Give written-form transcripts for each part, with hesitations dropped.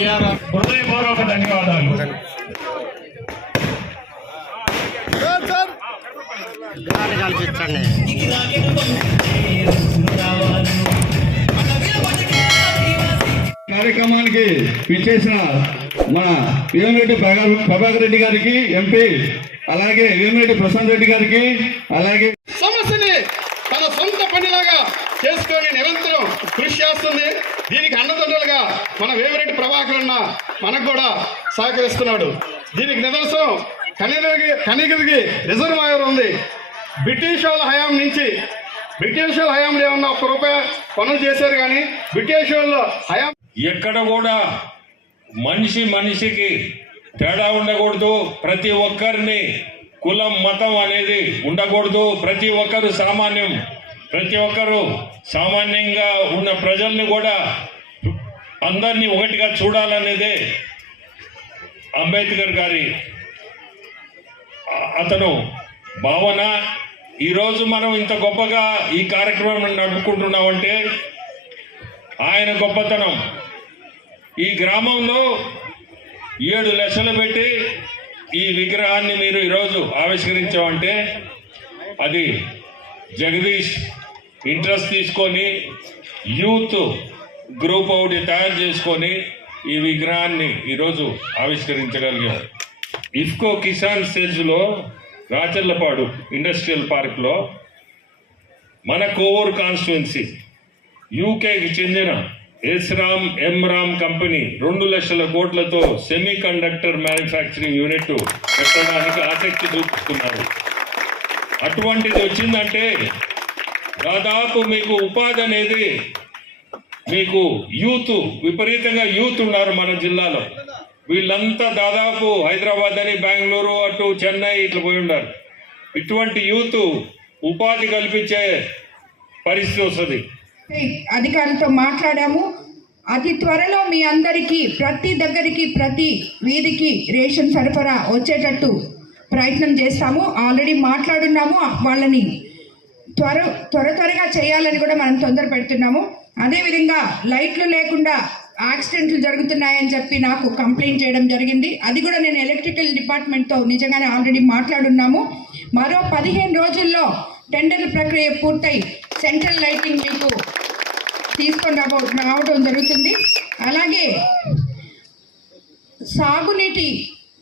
హృదయపూర్వక ధన్యవాదాలు. కార్యక్రమానికి విచ్చేసిన మన వేమిరెడ్డి ప్రభాకర్ రెడ్డి గారికి ఎంపీ, అలాగే వేమిరెడ్డి ప్రశాంత్ రెడ్డి గారికి, అలాగే సమస్యని తన సొంత పనిలాగా చేసుకొని నిరంతరం కృషి చేస్తుంది. దీనికి అండదండలుగా మన వేమిరెడ్డి ప్రభాకర్ అన్న మనకు కూడా సహకరిస్తున్నాడు. దీనికి నిదర్శనం కనిగిరికి రిజర్వాయర్ ఉంది. బ్రిటిష్ వాళ్ళ హయాంలో ఏమన్నా ₹1 పనులు చేశారు, కానీ బ్రిటిష్ వాళ్ళ హయాం ఎక్కడ కూడా మనిషికి తేడా ఉండకూడదు. ప్రతి ఒక్కరిని కులం మతం అనేది ఉండకూడదు. ప్రతి ఒక్కరు సామాన్యంగా ఉన్న ప్రజల్ని కూడా అందరినీ ఒకటిగా చూడాలనేదే అంబేద్కర్ గారి అతను భావన. ఈరోజు మనం ఇంత గొప్పగా ఈ కార్యక్రమం నడుపుకుంటున్నామంటే ఆయన గొప్పతనం. ఈ గ్రామంలో 7 లక్షలు పెట్టి ఈ విగ్రహాన్ని మీరు ఈరోజు ఆవిష్కరించామంటే అది జగదీష్ ఇంట్రెస్ట్ తీసుకొని యూత్ గ్రూప్ ఒకటి తయారు చేసుకొని ఈ విగ్రహాన్ని ఈరోజు ఆవిష్కరించగలిగారు. ఇఫ్కో కిసాన్ సెజ్లో రాచర్లపాడు ఇండస్ట్రియల్ పార్క్లో మన కోవూరు కాన్స్టిట్యున్సీ యూకేకి చెందిన ఎం రామ్ కంపెనీ 2 లక్షల కోట్లతో సెమీ కండక్టర్ మ్యానుఫ్యాక్చరింగ్ యూనిట్ పెట్టడానికి ఆసక్తి చూపిస్తున్నారు. అటువంటిది వచ్చిందంటే దాదాపు మీకు ఉపాధి అనేది, మీకు విపరీతంగా యూత్ ఉన్నారు మన జిల్లాలో. వీళ్ళంతా దాదాపు హైదరాబాద్ అని, బెంగళూరు, అటు చెన్నై ఇట్లా పోయి ఉన్నారు. ఇటువంటి యూత్ ఉపాధి కల్పించే పరిస్థితి వస్తుంది. అధికారులతో మాట్లాడాము. అతి త్వరలో మీ అందరికీ ప్రతి దగ్గరికి, ప్రతి వీధికి రేషన్ సరఫరా వచ్చేటట్టు ప్రయత్నం చేస్తాము. ఆల్రెడీ మాట్లాడున్నాము. వాళ్ళని త్వరగా చేయాలని కూడా మనం తొందర పెడుతున్నాము. అదేవిధంగా లైట్లు లేకుండా యాక్సిడెంట్లు జరుగుతున్నాయని చెప్పి నాకు కంప్లైంట్ చేయడం జరిగింది. అది కూడా నేను ఎలక్ట్రికల్ డిపార్ట్మెంట్తో నిజంగానే ఆల్రెడీ మాట్లాడున్నాము. మరో 15 రోజుల్లో టెండర్ల ప్రక్రియ పూర్తయి సెంట్రల్ లైటింగ్ మీకు తీసుకొని రావడం జరుగుతుంది. అలాగే సాగునీటి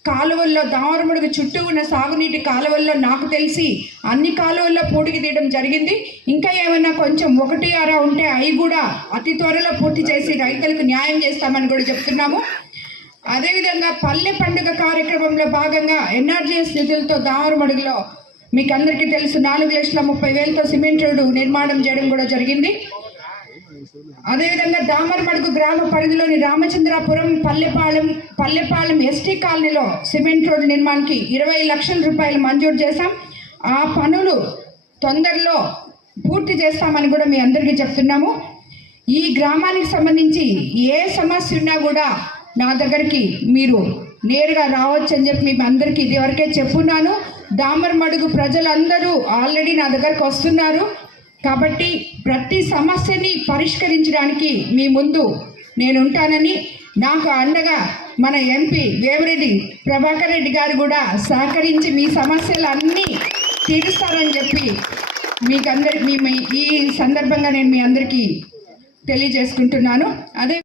కాలువల్లో, దామరముడుగు చుట్టూ ఉన్న సాగునీటి కాలువల్లో నాకు తెలిసి అన్ని కాలువల్లో పూడికి తీయడం జరిగింది. ఇంకా ఏమైనా కొంచెం 1-6 ఉంటే అవి కూడా అతి త్వరలో పూర్తి చేసి రైతులకు న్యాయం చేస్తామని కూడా చెప్తున్నాము. అదేవిధంగా పల్లె పండుగ కార్యక్రమంలో భాగంగా ఎన్ఆర్జీఎస్ నిధులతో దామరముడుగులో మీకు అందరికీ తెలుసు 4,30,000తో సిమెంట్ రోడ్డు నిర్మాణం చేయడం కూడా జరిగింది. అదేవిధంగా దామరమడుగు గ్రామ పరిధిలోని రామచంద్రాపురం, పల్లెపాలెం ఎస్టీ కాలనీలో సిమెంట్ రోడ్డు నిర్మాణానికి 20 లక్షల రూపాయలు మంజూరు చేశాం. ఆ పనులు తొందరలో పూర్తి చేస్తామని కూడా మీ అందరికీ చెప్తున్నాము. ఈ గ్రామానికి సంబంధించి ఏ సమస్య ఉన్నా కూడా నా దగ్గరికి మీరు నేరుగా రావచ్చు అని చెప్పి మీ అందరికీ ఇదివరకే చెప్పున్నాను. దామరమడుగు ప్రజలందరూ ఆల్రెడీ నా దగ్గరకు వస్తున్నారు. కాబట్టి ప్రతి సమస్యని పరిష్కరించడానికి మీ ముందు నేను ఉంటానని, నాకు అండగా మన ఎంపీ వేమిరెడ్డి ప్రభాకర్ రెడ్డి గారు కూడా సహకరించి మీ సమస్యలన్నీ తీరుస్తారని చెప్పి ఈ సందర్భంగా నేను మీ అందరికీ తెలియజేసుకుంటున్నాను. అదే